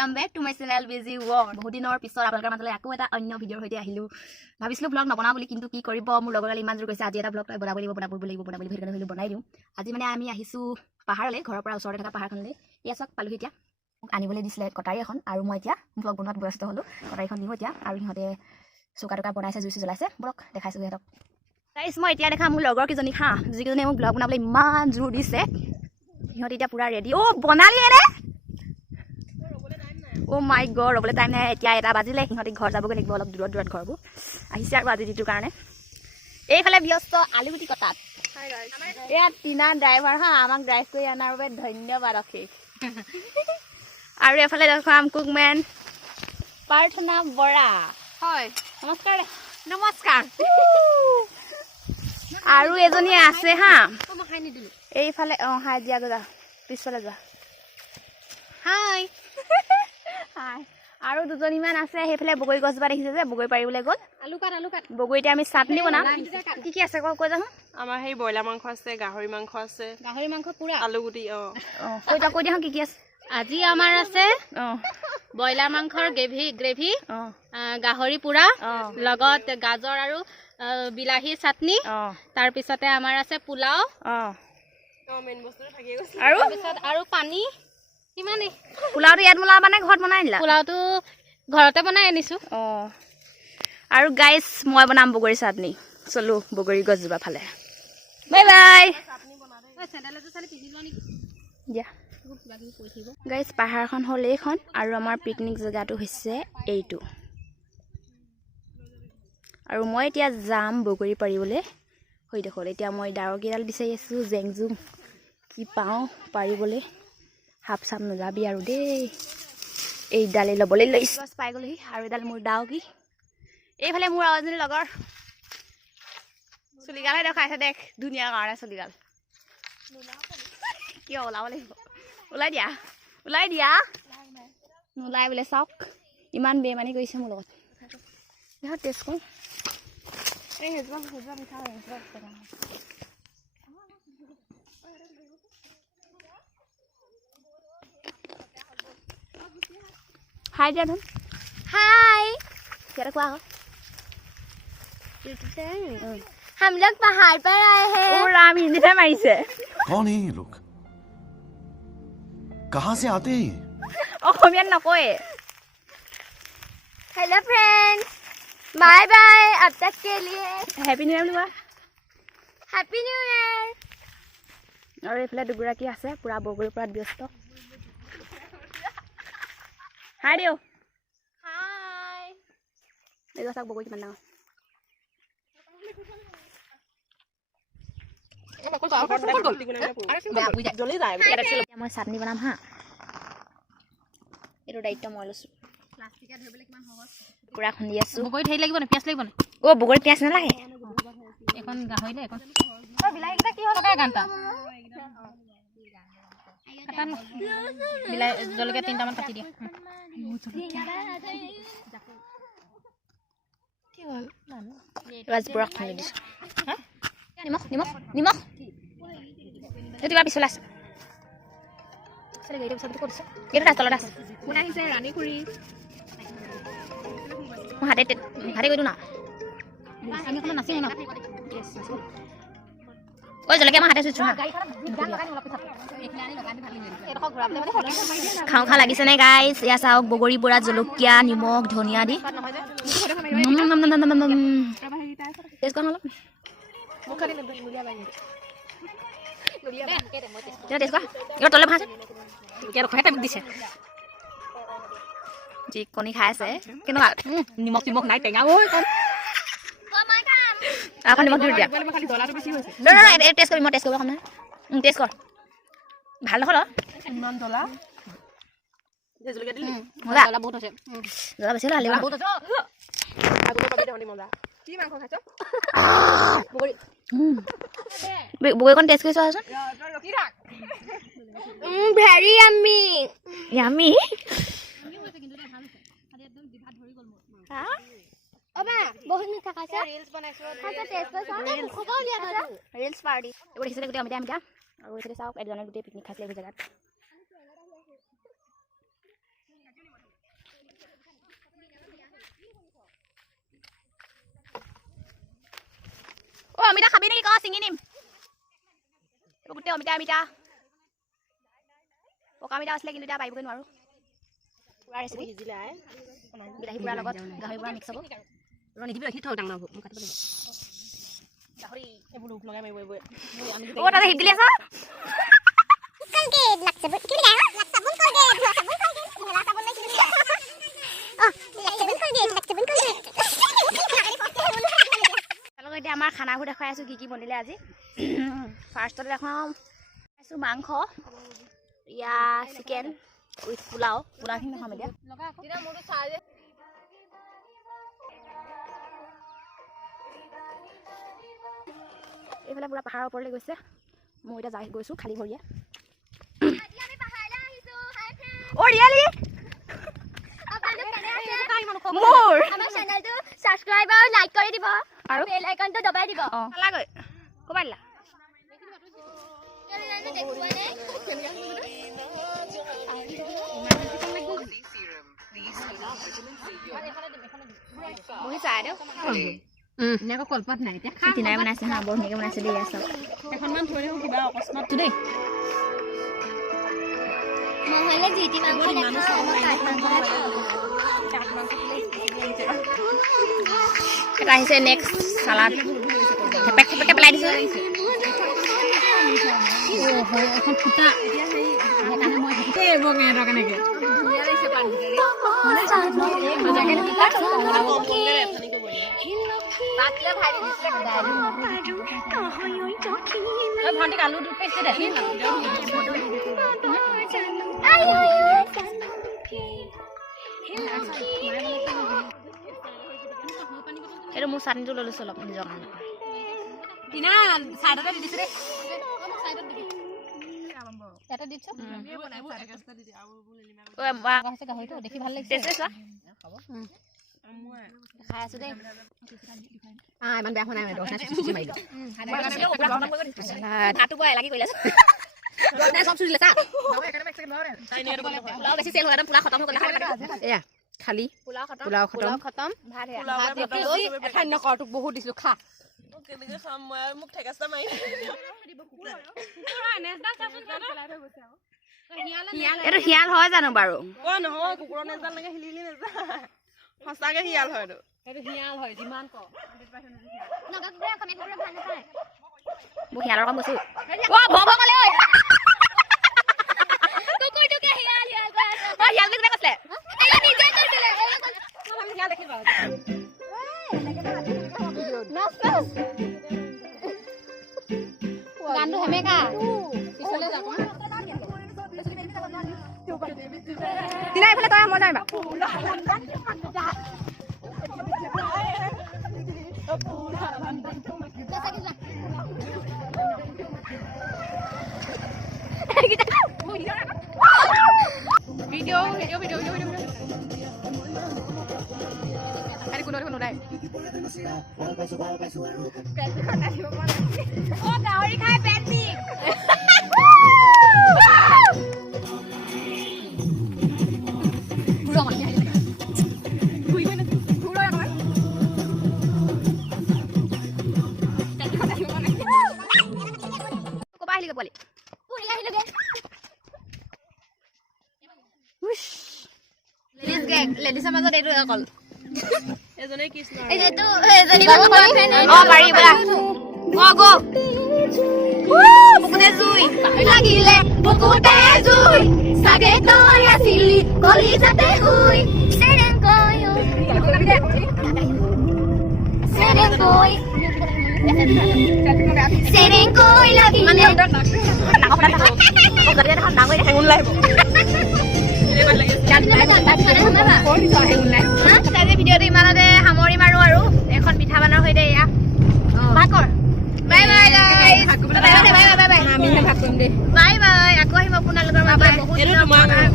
Welcome back to my channel busy world. বহুত দিনৰ পিছত আপোনালোকৰ মাজলৈ আকৌ এটা অন্য ভিডিঅ'ৰ সৈতে আহিলোঁ। ভাবিছিলোঁ ব্লগ নবনাওঁ বুলি, কিন্তু কি কৰিব, মোৰ লগৰগালে ইমান জোৰ কৈছে আজি এটা ব্লগ বনাব লাগিব সেইকাৰণে বনাই দিওঁ। আজি মানে আমি আহিছোঁ পাহাৰলৈ, ঘৰৰ পৰা ওচৰতে থকা পাহাৰখনলৈ। এয়া চাওক পালোহি এতিয়া। মোক আনিবলৈ দিছিলে কটাৰী এখন, আৰু মই এতিয়া ব্লগ বনোৱাত ব্যস্ত হ'লোঁ। কটাৰীখন নিওঁ এতিয়া, আৰু সিহঁতে চৌকা টকা বনাইছে, জুই জ্বলাইছে। বলক দেখাইছোঁ সিহঁতক। গাইছ, মই এতিয়া দেখা মোৰ লগৰ কেইজনী যিকেইজনীয়ে মোক ব্লগ বনাবলৈ ইমান জোৰ দিছে। সিহঁতে এতিয়া পুৰা ৰেডি। অ' বনালি নে? অ' মাই গড, ৰ'বলৈ টাইম নাই। এতিয়া 1 বাজিলে, সিহঁতে ঘৰ যাবগৈ লাগিব, অলপ দূৰত ঘৰবোৰ আহিছে আৰু আজি দিনটোৰ কাৰণে। এইফালে ব্যস্ত আলুগুটি কটাত। এয়া টিনা ড্ৰাইভাৰ আমাক ড্ৰাইভ কৰি অনাৰ বাবে ধন্যবাদ অশেষ। আৰু এফালে দেখুৱাম কুকমেন প্ৰাৰ্থনা বৰা। হয়, নমস্কাৰ। নমস্কাৰ। আৰু এজনী আছে এইফালে। হাই দিয়া গা, পিছফালে যোৱা। হাই। আৰু দুজনীমান আছে সেইফালে বগৰী গছজোপা দেখিছে যে, বগৰী পাৰিবলৈ গ'ল। আলু কাট বগৰী এতিয়া আমি চাটনি বনাম। কি আছে কৈ যাওঁ। আমাৰ সেই ব্ৰইলাৰ মাংস আছে, গাহৰি মাংস আছে, গাহৰি মাংস পুৰা, আলুগুটি। কৈ দিয়া কি আছে। আজি আমাৰ আছে ব্ৰইলাৰ মাংসৰ গ্ৰেভি, গাহৰি পুৰা, লগত গাজৰ আৰু বিলাহী চাটনি। তাৰপিছতে আমাৰ আছে পোলাও, আৰু পানী। ইমানেই। পোলাওটো ইয়াত বনাবা নে ঘৰত বনাই দিলা? পোলাওটো ঘৰতে বনাই আনিছো। আৰু গাইছ, মই বনাম বগৰী চাটনি। চলো বগৰী গছজোপা ফালে। Bye bye. গাইছ, পাহাৰখন হ'ল এইখন, আৰু আমাৰ পিকনিক জেগাটো হৈছে এইটো। আৰু মই এতিয়া যাম বগৰী পাৰিবলৈ। হৈ দেখোন এতিয়া মই ডাৱৰকেইডাল বিচাৰি আছোঁ, জেংজুং কি পাওঁ পাৰিবলৈ। সাপ চাপ নাযাবি আৰু দেই। এইডালেই ল'বলৈ লৈছোঁ। গছ পাই গ'লোহি, আৰু এডাল মোৰ ডাও কি। এইফালে মোৰ আৰু এজনী লগৰ চুলিগালহে দেখাইছে, দেখ ধুনীয়া কাৰণে চুলিগাল। কিয় ওলাব লাগিব? ওলাই দিয়া। নোলাই বোলে, চাওক ইমান বেমানি কৰিছে মোৰ লগত। টেষ্ট কৰোঁ। हाय क्या तुम? हाय, क्या रखवा? हम लोग पहाड़ पर आए हैं। ओ राम, हिंदी से मारी से। कौन है ये लोग? कहाँ से आते हैं? অসমীয়াত নকয়। हेलो फ्रेंड्स, बाय बाय अब तक के लिए। हैप्पी न्यू ईयर बोलवा। Happy new year. আৰু এইফালে দুগৰাকী আছে পুৰা বগৰী পৰাত ব্যস্ত। হাই দিও। हाय। এইটো চাওক বগৰী কিমান ডাঙৰ। মই চাটনি বনাম এইটো দায়িত্ব মই লৈছোঁ। পুৰা খুন্দি আছোঁ। বগৰীত হেৰি লাগিব নে, পিঁয়াজ লাগিব নে? অ' বগৰীত পিঁয়াজ নালাগে। এখন গাহৰিলে এখন বিলাহীকেইটা কি হ'ল গানটা বিলাহী জলকীয়া 3টামান কাটি দিয়া। কি হ'ল পুৰা খুন্দি দিছোঁ। নিমখ সেইটো কিবা পিছলৈ আছে। এইটো তলত আছে। মই হাতে কৰি দিওঁ না। আমি অকণমান নাচিম ন। ঐ জলকীয়া মই হাতে চুইছোঁ খাওঁ লাগিছে নে গাইছ? এয়া চাওক বগৰী পৰা জলকীয়া, নিমখ, ধনিয়া দি টেষ্ট কৰা অলপ। তলে ভাত দিছে যি কণী খাই আছে। কেনেকুৱা? নিমখ নাই, টেঙা। আকৌ নিমখ দি দিয়া। টেষ্ট কৰিম, মই টেষ্ট কৰিব খাম নহয়। টেষ্ট কৰ, ভাল নহয় ইমান জ্বলা। জ্বলা বহুত হৈছে। জ্বলা বেছি হ'লে বহুত হৈছে। বগৰীকণ টেষ্ট কৰি চোৱাচোন। Very yummy. Yummy? অবা বহুত মিঠা খাইছে। ৰিলছ বনাইছো। খাইছে টেষ্ট কৰিছা? খবৰ উলিয়া খাইছা? Reels party. এইবোৰ দেখিছে গোটেই অমিতা। আৰু এইফালে চাওক এজনে গোটেই পিকনিক খাইছিলে এইবোৰ জেগাত। অ অমিতা খাবি নেকি ক চিঙি নিম গোটেই অমিতা পকা অমিতা আছিলে কিন্তু এতিয়া পাৰিবগৈ নোৱাৰো পুৰা ৰেচিপি বিলাহী পুৰা লগত গাহৰি পুৰা মিক্স হ'ব নিদিবি ৰখি থওঁ ডাঙৰ মোক কাটিব লাগিব গাহৰি এইবোৰ লোক লগাই মাৰিব অ তাতে হিগলি আছা কলগেট লাক্সাবন কি লিখা লাক্সাবন কলগেট লাক্সাবন নাই কি লিখা লাক্সাবন কলগেট তালক এতিয়া আমাৰ খানাবোৰ দেখাই আছো কি বনিলে আজি ফাৰ্ষ্টতে দেখাম আছো মাংস ইয়া চিকেন উইথ পোলাওখিনি দেখাম এতিয়া এইফালে পুৰা পাহাৰৰ ওপৰলৈ গৈছে মই এতিয়া গৈছো খালী ভৰিয়ে অ ৰিয়েলি মোৰ আমাৰ চেনেলটো সাবস্ক্ৰাইব আৰু লাইক কৰি দিব আৰু বেল আইকনটো দবাই দিব অ লাগৈ কবাই লা বহি চাই দিও এনেকৈ কলপাত নাই এতিয়া তিনাই বনাইছে হা বৰ ধুনীয়াকৈ বনাইছে দেই আছ এখনমান থৈ দিওঁ কিবা অকস্মাত দেই নহলে জিটি মাংস দেখাও মই কাঠ মাংস এটা আহিছে নেক্সট চালাড থেপেকে পেলাই দিছো এখন ফুটা সেইকাৰণে মই গোটেই বঙে এটা কেনেকৈ ভণ্টিক আলু দুধ পেষ্ট দে এইটো মোৰ চাটনিটো লৈ লৈছো অলপ নিজৰ কাৰণে দিনা চাইডতে দি দিছো দেই ইয়াতে দিছো গাহৰিটো দেখি ভাল লাগিছে খাই আছো দেই ইমান বেয়া হোৱা নাই ভাতটো বৰ এলাগি কৰিলে চব চুৰিলে চা পোলাও বেছি চেল হৈ পোলা খতম হৈ গ'ল এয়া খালি পোলাও খতম এঠান্য কৰটোক বহুত দিছিলো খা কেনেকে খাম মই মোক ঠেকাচা মাৰি এইটো শিয়াল হয় জানো বাৰু অ নহয় কুকুৰৰ নেজাল লাগে হিলি নেযায় সঁচাকে শিয়াল হয় সেইটো শিয়াল হয় যিমান ক মোৰ শিয়ালৰ কাম গৈছো অ ভব কলে ঐ কুকুৰটোকে হিয়াল অ শিয়াল বুলি কোনে কৈছিলে এই নিজে কৈছিলে শিয়াল দেখিবা গানটো হেমেকা পিছলে যাব দিনা এইফালে তই মই যাম ভিডিঅ' গাহৰি খাই পেট বিষ ক'বা আহিলি পোৱালি লেডিছৰ মাজত এইটো অকল এজনে কৃষ্ণ এইটো এজনী মানুহ বয়ফ্ৰেণ্ড অ পাৰি বলা গো বুকুতে জুই লাগিলে বুকুতে জুই সাগে তই আছিলি কলিজাতে শুই সেৰেংকৈ লাগি মানে ডাঙৰ লাগিব ভিডিঅ'টো ইমানতে সামৰিম আৰু এখন পিঠা বানৰ সৈতে এয়া Bhaker bye bye bye bye আকৌ আহিম আপোনালোকৰ বাবে বহুত